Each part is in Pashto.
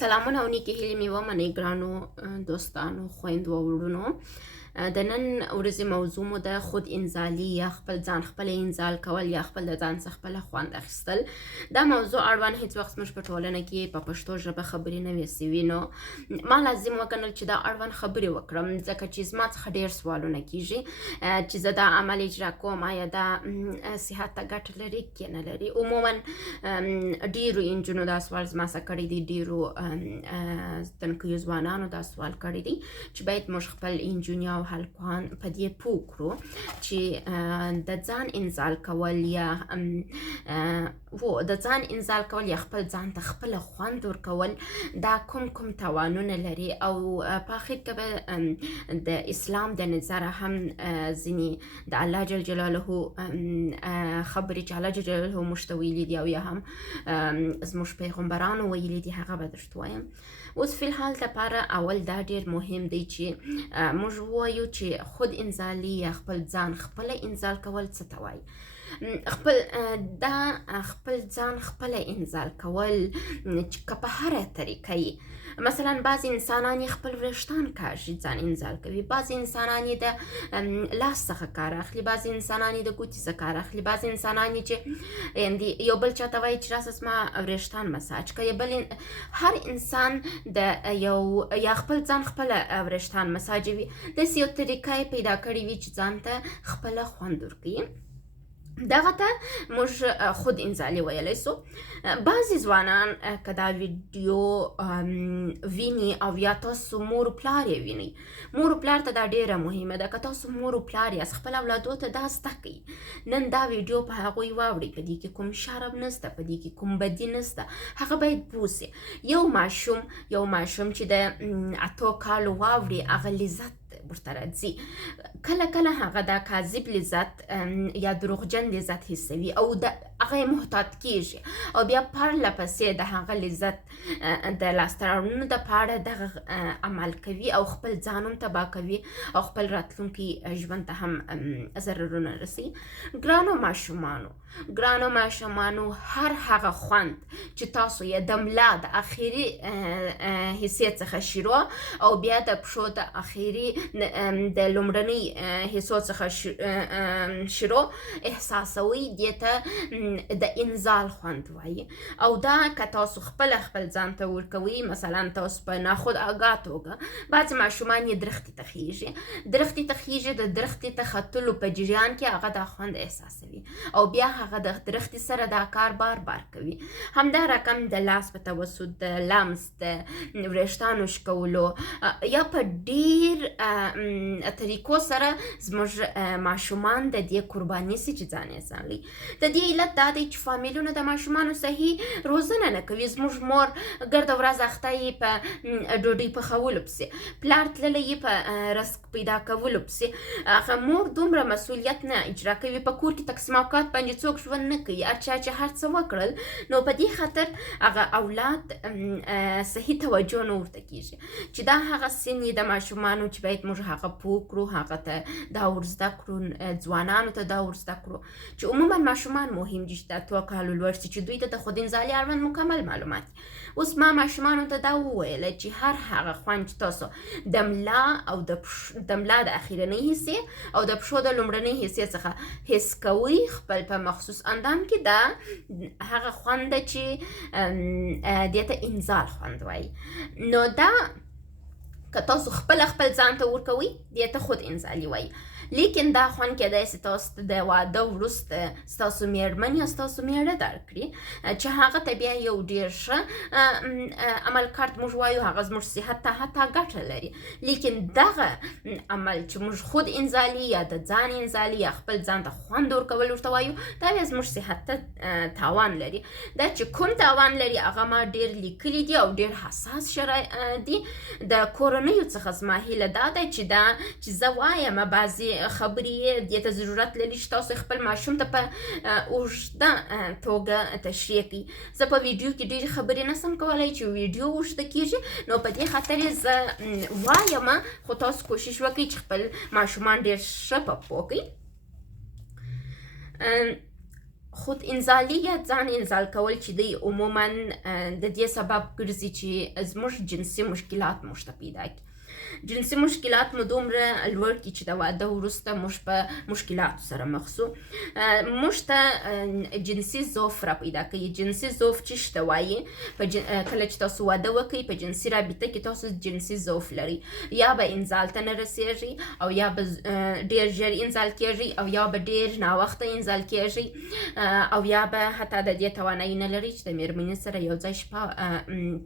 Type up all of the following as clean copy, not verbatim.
سلامونه او نیکې هیلې مې ومنئ ګرانو دوستانو، خویندو او وروڼو. د نن ورځې موضوع مو د خود انزالي یا خپل ځان خپله انزال کول یا خپل د ځان څخه خپله خوند اخیستل. دا موضوع اړوند هیڅ وخت زموږ په ټولنه کې په پښتو ژبه خبرې نه وې سوي، نو ما لازم وګڼل چې دا اړوند خبرې وکړم، ځکه چې زما څخه ډېر سوالونه کېږي چې زه دا عمل اجرا کوم، آیا دا صحت ته ګټه لري که نه لري. عموما ډېرو نجونو دا سوال زما څخه کړی دی، ډېرو تنکیو ځوانانو دا سوال کړی دی چې باید موږ خپل نجونې او هلکان په دې پوه کړو چې د ځان انزال کول یا د ځان انزال کول یا خپل ځان ته خپله خوند ورکول دا کوم تاوانونه لري، او په اخر کې به د اسلام د نظره هم ځینې د الله جل جلاله خبرې چې الله جل جلاله موږ ته ویلي دي او یا هم زموږ پیغمبرانو ویلي دي هغه به درته وایم. اوس فی الحال دپاره اول دا ډېر مهم دی چې موږ ووایو چې خود انزالي یا خپل ځان خپله انزال کول څه ته وایي. خپل ځان خپله انزال کول چې که په هره طریقه یې، مثلا بعضې انسانان یې خپل وریښتان کاږي ځان انزال کوي، بعضې انسانان یې د لاس څخه کار اخلي، بعضې انسانان یې د ګوتې څخه کار اخلي، بعضې انسانان یې چې یو بل چاته وایي چې راسه زما وریښتان مساج کوي، بل هر انسان د یا خپل ځان خپله وریښتان مساجوي. داسې یو طریقه یې پیدا کړې وي چې ځان ته خپله خوند ورکوي. دغه ته موږ خود انزالي ویلی سو. بعضې ځوانان که دا ویډیو ویني او یا تاسو مور و پلار یې وینئ، مور و پلار ته دا ډېره مهمه ده. که تاسو مور و پلار یاست، خپل اولادو ته دا زده کړئ، نن دا ویډیو په هغوی واوړئ، په دې کې کوم شرم نسته، په دې کې کوم بدي نسته، هغه باید پوه سي. یو ماشوم چې د 8 کالو واوړي، هغه لذت ورته راځي، کله کله هغه دا کاذب لذت یا دروغجن لذت حسوي او د هغه محتاط کیږي او بیا پرله پسې د هغه لذت د لاسته راوړنو دپاره دغه عمل کوي او خپل ځان هم تباه کوي او خپل راتلونکي ژوند ته هم ضررونه رسوي. ګرانو ماشومانو، هر هغه خوند چې تاسو یې د ملا د اخري حصې څخه شروع او بیا د پښو د اخري د لومړنۍ حصو څخه شروع احساسوي، دې ته د انزال خوند وایي. او دا که تاسو خپل ځان ته ورکوي، مثلا تاسو په ناخود آګاه توګه بعضې ماشومان یې درختې ته خیږي، د درختې ته ختلو په جریان کې هغه دا خوند احساسوي او بیا هغه د درختې سره دا کار بار کوي. همدا رقم د لاس په توسط د لمس، د وریښتانو شکولو یا په ډېر طریقو سره زموږ ماشومان د دې قرباني سي چې ځان یې ځانلي. د دې علت دا دی چې فامیلونه د ماشومانو صحیح روزنه نه کوي. زموږ مور ګرده ورځ اخته یې په ډوډۍ پخولو پسې، پلار تللی یې په رزق پیدا کولو پسې، هغه مور دومره مسؤلیت نه اجرا کوي، په کور کې تقسیم اوقات باندې څوک ژوند نه کوي، هر چا چې هر څه وکړل، نو په دې خاطر هغه اولاد صحیح توجه نه ورته کېږي چې دا هغه سن یې د ماشومانو چې باید موږ هغه پوه کړو، هغه ته دا ورزده کړو، ځوانانو ته دا ورزده کړو چې عموما ماشومان مهم دي چې د 8 کالو لوړ سي، چې دوی ته د خود انزالي اړوند مکمل معلومات. اوس ما ماشومانو ته دا وویله چې هر هغه خوند چې تاسو د ملا او د ملا د اخرنۍ حصې او د پښو د لومړنۍ حصې څخه حس کوئ خپل په مخصوص اندام کې، دا هغه خوند ده چې دې ته انزال خوند وایي. نو دا که تاسو خپل ځان ته ورکوئ، دې ته خود انزالي وایي. لیکن دا خوند کېدای سي تاسو ته د واده وروسته ستاسو مېرمن یا ستاسو مېړه درکړي چې هغه ته بیا یو ډېر ښه عمل کارت موږ وایو، هغه زموږ صحت ته حتی ګټه لري. لیکن دغه عمل چې موږ خود انزالي یا د ځان انزالي یا خپل ځان ته خوند ورکول ورته وایو، دا بیا زموږ صحت ته تاوان لري. دا چې کوم تاوان لري هغه ما ډېر لیکلي دي او ډېر حساس دي. د کورنیو څخه زما هیله دا ده چې زه وایم بعضې خبرې دې ته ضرورت لري چې تاسو خپل ماشوم ته په اوږده توګه تشریح کړئ. زه په ویډیو کې ډېرې خبرې نسم کولی چې ویډیو اوږده کېږي، نو په دې خاطر یې زه وایم، خو تاسو کوشش وکړئ چې خپل ماشومان ډېر ښه په پوه کړئ. خود انزالي یا ځان انزال کول چې دی عموما د دې سبب ګرځي چې زموږ جنسي مشکلات موږ ته پیدا کړي. جنسي مشکلات مو دومره لوړ کړي چې د واده وروسته موږ په مشکلاتو سره مخ سو. موږ ته جنسي ضعف را پیدا کوي. جنسي ضعف چې ته وایي کله چې تاسو واده وکړئ په جنسي رابطه کې تاسو جنسي ضعف لري، یا به انزال ته نه رسیږي او یا به ډېر ژر انزال کېږي او یا به ډېر ناوخته انزال کېږي او یا به حتی د دې توانایي نه لري چې د مېرمنې سره یو ځای شپه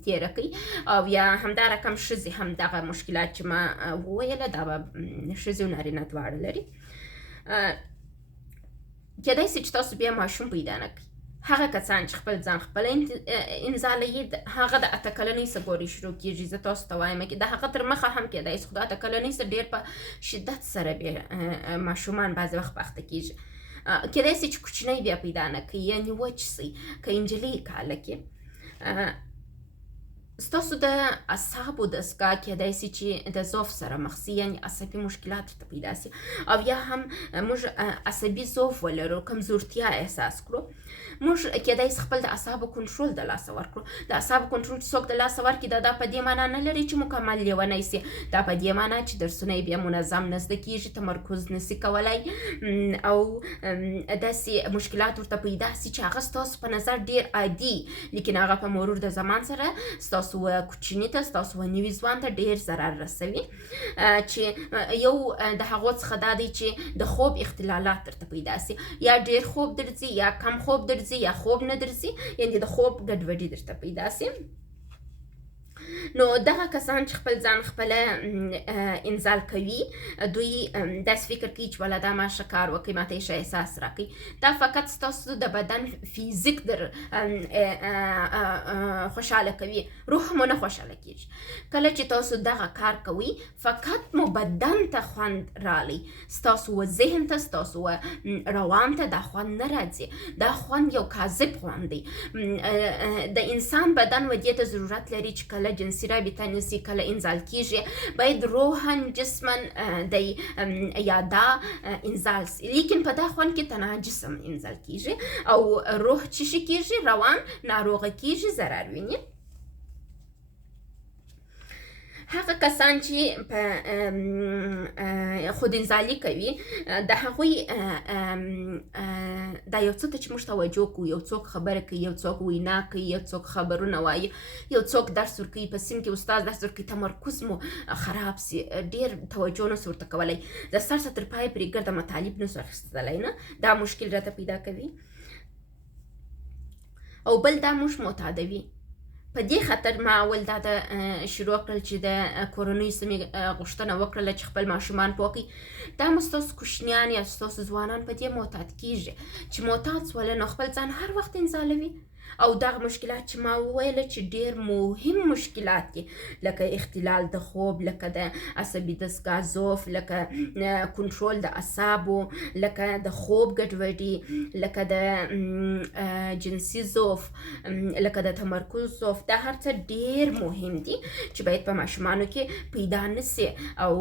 تېره کړي، او یا همدا رقم ښځې هم دغه مشکلات چې ما وویله دا به ښځې او نارینه دواړه لري. کېدای سي چې تاسو بیا ماشوم پیدا نه کړئ. هغه کسان چې خپل ځان خپله انزالوي هغه د اته کلنۍ څه ګورې شروع کېږي. زه تاسو ته وایم د هغه تر مخه هم کېدای سي خو د اته کلنۍ څه ډېر په شدت سره بیا ماشومان بعضې وخت پاخته کېږي. کېدای سي چې کوچنۍ بیا پیدا نه کړي، یعنې وچ سي که نجلۍ که هلک یې. ستاسو د اعصابو دستګاه کېدای سي چې د ضعف سره مخ سي، یعنې عصبي مشکلات ورته پیدا سي، او یا هم موږ عصبي ضعف ولرو، کمزورتیا احساس کړو. موږ کېدای سي خپل د اعصابو کنټرول د لاسه ورکړو. د اعصابو کنټرول چې څوک د لاسه ورکړي دا په دې معنا نه لري چې مکمل لیونی سي، دا په دې معنا چې درسونه یې بیا منظم نه زده کېږي، تمرکز نسي کولی، او داسې مشکلات ورته پیدا سي چې هغه ستاسو په نظر ډېر عادي، لیکن هغه په مرور د زمان سره ستاسو کوچني ته، ستاسو نوي ځوان ته ډېر ضرر رسوي. چې یو د هغو څخه دا دی چې د خوب اختلالات درته پیدا سي، یا ډېر خوب درځي یا کم خوب درځي یا خوب نه درځي، یعنې د خوب ګډوډي درته پیدا سي. نو دغه کسان چې خپل ځان خپله انزال کوي دوی داسې فکر کوي چې والا دا ما ښه کار وکړي، ما ته یې ښه احساس راکوي. دا فقط ستاسو د بدن فیزیک در خوشحاله کوي، روح مو نه خوشحاله کېږي. کله چې تاسو دغه کار کوئ فقط مو بدن ته خوند رالی، ستاسو و ذهن ته، ستاسو و روان ته دا خوند نه راځي. دا خوند یو کاذب خوند دی. د انسان بدن و دې ته ضرورت لري چې کله جنسي رابطه نیسي، کله انزال کېږي، باید روحا جسما دی یا دا انزال سي، لیکن په دا خوند کې تنها جسم انزال کېږي او روح چې شي کېږي، روان ناروغه کېږي، ضرر ویني. هغه کسان چې په خود انزالي کوي د هغوی دا یو څه ته چې موږ توجه کوو، یو څوک خبره کوي، یو څوک وینا کوي، یو څوک خبرونه وایي، یو څوک درس ورکوي، په سیم کې استاد درس ورکوي، تمرکز مو خراب سي، ډېر توجه نه سو ورته کولی، د سر څخه تر پایه پرې ګرده مطالب نه سو اخیستلی، نه دا مشکل راته پیدا کوي. او بل دا موږ معتادوي. په دې خاطر ما اول دا د شروع کړل چې د کورنۍ سمې غوښتنه وکړله چې خپل ماشومان پوه کړي. دا مو ستاسو کوچنیان یا ستاسو ځوانان په دې معتاد کېږي چې معتاد سوله نو خپل ځان هر وخت انزالوي، او دغه مشکلات چې ما وویله چې ډېر مهم مشکلات دي، لکه اختلال د خوب، لکه د عصبي دستګاه ضعف، لکه کنټرول د اعصابو، لکه د خوب ګډوډي، لکه د جنسي ضعف، لکه د تمرکز ضعف، دا هر څه ډېر مهم دي چې باید په ماشومانو کې پیدا نه سي او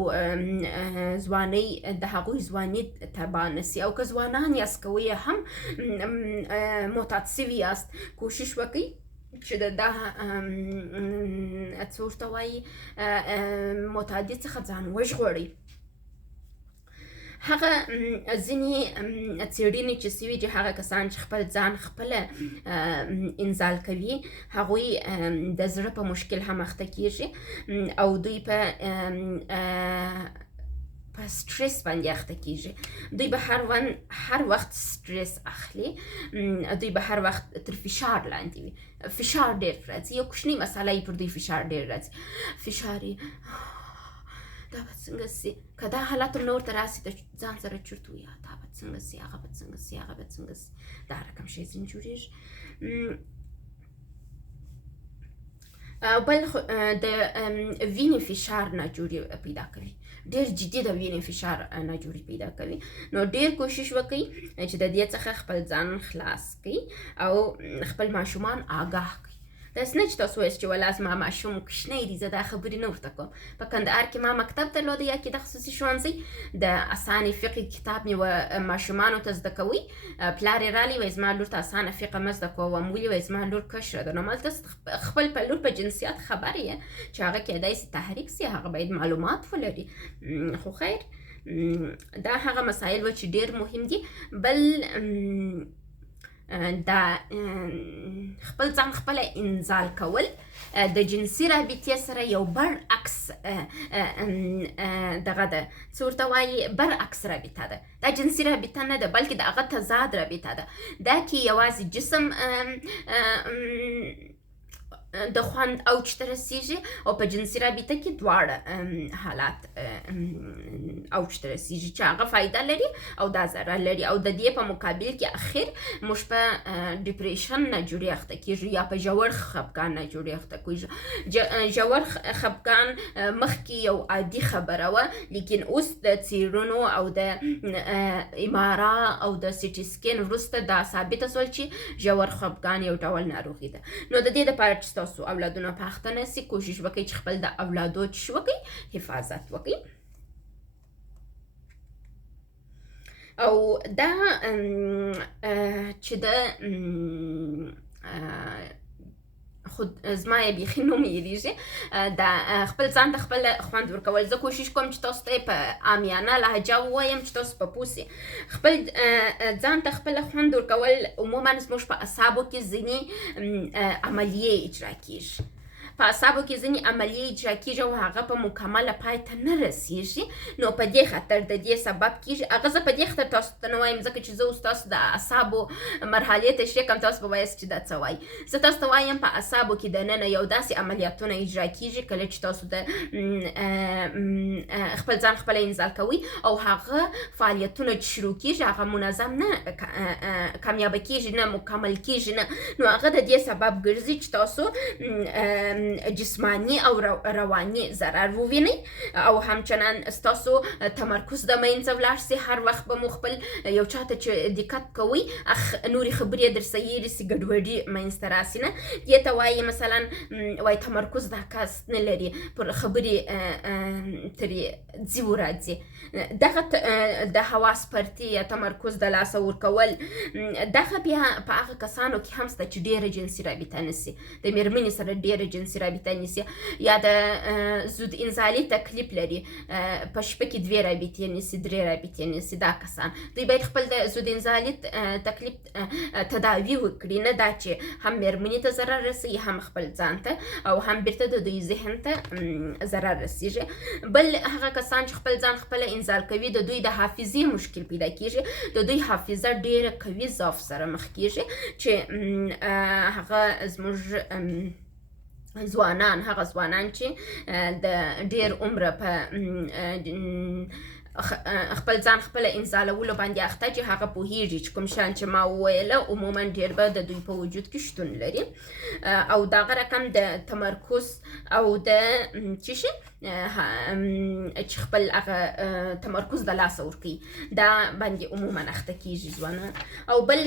ځوانۍ د هغوی ځواني تباه نه سي. او که ځوانان یاست که ویې هم معتاد سوي یاست، کوشش وکړئ چې د څه ورته وایي معتادي څخه ځان وژغورئ. هغه ځینې څېړنې چې سوي چې هغه کسان چې خپل ځان خپله انزال کوي هغوی د زړه په مشکل هم اخته کېږي او دوی په سټرس باندې اخته کېږي. دوی به هر وخت سټرس اخلي، دوی به هر وخت تر فشار لاندې وي، فشار ډېر راځي، یو کوچنۍ مسله یې پر دوی فشار ډېر راځي، فشار یې دا به څنګه سي، که دا حالت هم نه ورته راسي د ځان سره چورت وي دا به څنګه سي، هغه به څنګه سي، هغه به څنګه سي، دا رقم شی ځینې جوړېږي. بل د وینې فشار ناجوړي پیدا کوي، ډېر جدي د وینې فشار ناجوړي پیدا کوي. نو ډېر کوشش وکړئ چې د دې څخه خپل ځان خلاص کړئ او خپل ماشومان آګاه کړئ. داسې نه چې تاسو وایاست چې ولا زما ماشوم کوچنی دی زه دا خبرې نه ورته کوم. په کندهار کې ما مکتب درلوده یا کې د خصوصي ښوونځی د اسانې فقې کتاب مې ماشومانو ته زده کوي. پلار یې رالی وایي زما لور ته اسانه فقه مه زده کوه، وم ولې وایي زما لور کشره ده. نو مالته خپل په لور په جنسیت خبر یې چې هغه کیدای سي تحریک سي، هغه باید معلومات ولري. خو خیر دا هغه مسایل و چې ډېر مهم دي. بل دا خپل ځان خپله انزال کول د جنسي رابطې سره یو برعکس دغه ده، څه ورته وایي، برعکس رابطه ده. دا جنسي رابطه نه ده بلکې د هغه تضاد رابطه ده. دا کې یوازې جسم د خوند اوج ته رسیږي او په جنسي رابطه کې دواړه حالات اوج ته رسیږي چې هغه فایده لري او دا ضرر لري. او د دې په مقابل کې اخر موږ په ډیپریشن نه جوړې اخته کېږو یا په ژور خفګان نه جوړې اخته کېږو. ژور خفګان مخکې یو عادي خبره وه، لیکن اوس د څېړنو او د امارا او د سیټي سکین وروسته دا ثابته شول چې ژور خفګان یو ډول ناروغي ده. نو د دې دپاره چې تاسو اولادونه په اخته نه سي، کوشش وکړئ چې خپل د اولادو چې وکړئ حفاظت وکړئ. او دا چې د خود زما یې بیخي نوم یېرېږي د خپل ځان ته خپل خوند ورکول. زه کوشش کوم چې تاسو ته یې په عامیانه لهجه ووایم چې تاسو په پوه سئ. خپل ځان ته خپله خوند ورکول عموما زموږ په اعصابو کې ځینې عملیې اجرا کېږي. په اعصابو کې ځینې عملیې اجرا کېږي او هغه په مکمله پای ته نه رسېږي. نو په دې خاطر د دې سبب کېږي. هغه زه په دې خاطر تاسو ته نه وایم ځکه چې زه اوس تاسو د اعصابو مرحلې تشریح کوم، تاسو به وایاست چې دا څه وایي. زه تاسو ته وایم په اعصابو کې دننه یو داسې عملیاتونه اجرا کېږي کله چې تاسو د خپل ځان خپله انزال کوئ او هغه فعالیتونه چې شروع کېږي هغه منظم نه کامیابه کېږي، نه مکمل کېږي، نه. نو هغه د دې سبب ګرځي چې تاسو جسمانی او رواني ضرر ووینئ او همچنان ستاسو تمرکز د منځه ولاړ سي. هر وخت به مو خپل یو چاته چې دقت کوئ نورې خبرې یې درسه هېرې سي، ګډوډي منځته راسي نه. دې ته وایي مثلا وایي تمرکز دا کس نه لري، پر خبرې ترې ځي وراځي. دغه د حواس پرتې یا تمرکز د لاسه ورکول دغه بیا په هغه کسانو کې هم شته چې ډېره جنسي رابطه نیسي، د مېرمنې سره ډېره جنسي رابطه نیسي، یا د زود انزالي تکلیف لري، په شپه کې 2 رابطې نیسي، 3 رابطې نیسي. دا کسان دوی باید خپل د زود انزالي تکلیف تداوي وکړي، نه دا چې هم مېرمنې ته ضرر رسوي، هم خپل ځان ته، او هم بیرته د دوی ذهن ته ضرر رسیږي. بل هغه کسان چې خپل ځان خپله انزال کوي د دوی د حافظې مشکل پیدا کېږي، د دوی حافظه ډېره قوي ضعف سره مخ کېږي چې هغه زموږ هغه ځوانان چې د ډېر عمره په خپل ځان خپله انزالولو باندې اخته چې هغه پوهېږي چې کوم شیان چې ما وویله عموما ډېر به د دوی په وجود کې شتون لري. او دغه رقم د تمرکز او د څه شي چې خپل هغه تمرکز د لاسه ورکوي دا باندې عموما اخته کېږي ځوانان. او بل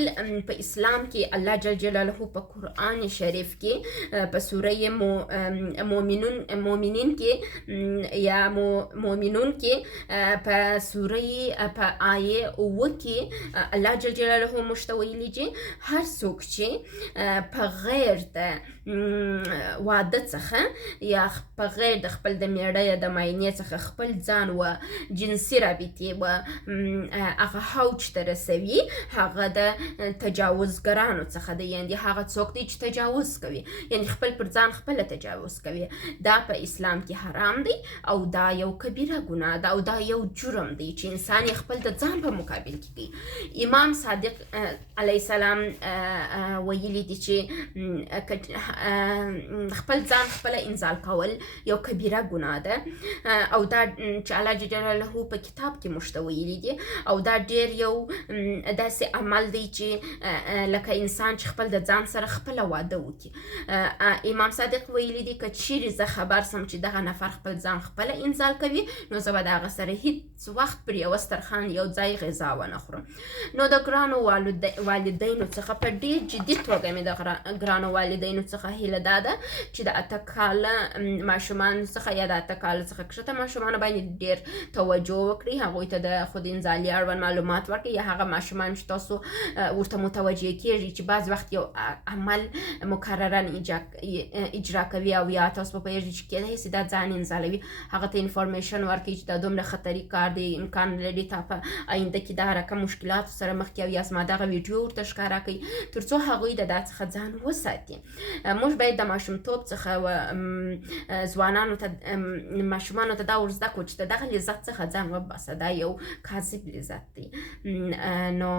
په اسلام کې الله جل جلاله په قرآن شریف کې په سوره مؤمنون کې یا مؤمنون کې په سوره په آیه 9 کې الله جل جلاله موږ ته ویلي چې هر څوک چې په غیر د واده څخه یا په غیر د خپل د میړه یا د ماینې څخه خپل ځان و جنسي رابطې و هغه حوج ته رسوي، هغه د تجاوزګرانو څخه دی. یعنې هغه څوک دی چې تجاوز کوي، یعنې خپل پر ځان خپله تجاوز کوي. دا په اسلام کې حرام دی او دا یو کبیره ګناه ده او دا یو جرم دی چې انسان یې خپل د ځان په مقابل کې کوي. امام صادق علیه السلام ویلي دي چې خپل ځان خپله انزال کول یو کبیره ګناه ده او دا چې الله جل جلاله په کتاب کې موږ ته ویلي دي. او دا ډېر یو داسې عمل دی چې لکه انسان چې خپل د ځان سره خپله واده وکړي. امام صادق ویلي دي که چیرې زه خبر سم چې دغه نفر خپل ځان خپله انزال کوي نو زه به د هغه سره هیڅ څه وخت پر یوه سترخوان یو ځای غذا ونه خورم. نو د ګرانو والدینو څخه په ډېر جدي توګه مې د ګرانو والدینو څخه هیله دا ده چې د 8 کاله ماشومانو څخه یا د 8 کاله څخه کښته ماشومانو باندې ډېر توجه وکړي، هغوی ته د خودانځالۍ اړوند معلومات ورکړي، یا هغه ماشومان چې تاسو ورته متوجه کیږي چې بعض وخت یو عمل مکررا اجرا کوي او یا تاسو په پوهیږئ چې کیدای شي دا ځان انزالوي، هغه ته انفارمیشن ورکړي چې دا دومره خطري کار دی، امکان لري تا په آینده کې دا رقم مشکلاتو سره مخ کې او یا زما دغه ویډیو ورته ښکاره کوي تر څو هغوی د دا څخه ځان وساتي. موږ باید د ماشومتوب څخه ځوانانو ته ماشومانو ته دا ور زده کړو چې د دغه لذت څخه ځان وباسه، دا یو کاذب لذت دی. نو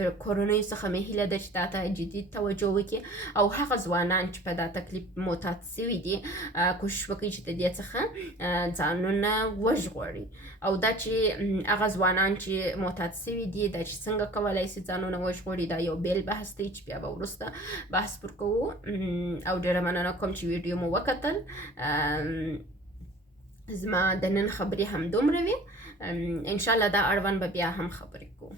د کورنیو څخه مې هیله ده چې دا ته جدي توجه وکړي او هغه ځوانان چې په دا تکلیف معتاد سوي دي کوشش وکړي چې د دې څخه ځانونه وژغوري، او دا چې هغه ځوانان چې معتاد سوي دي دا چې څنګه کولی شي ځانونه وژغوري دا یو بیل بحث دی چې بیا به وروسته بحث پر کوو. او ډېره مننه کوم چې ویډیو مو وکتل. زما د نن خبرې همدومره وي، انشاءالله دا اړوند به بیا هم خبرې کوو.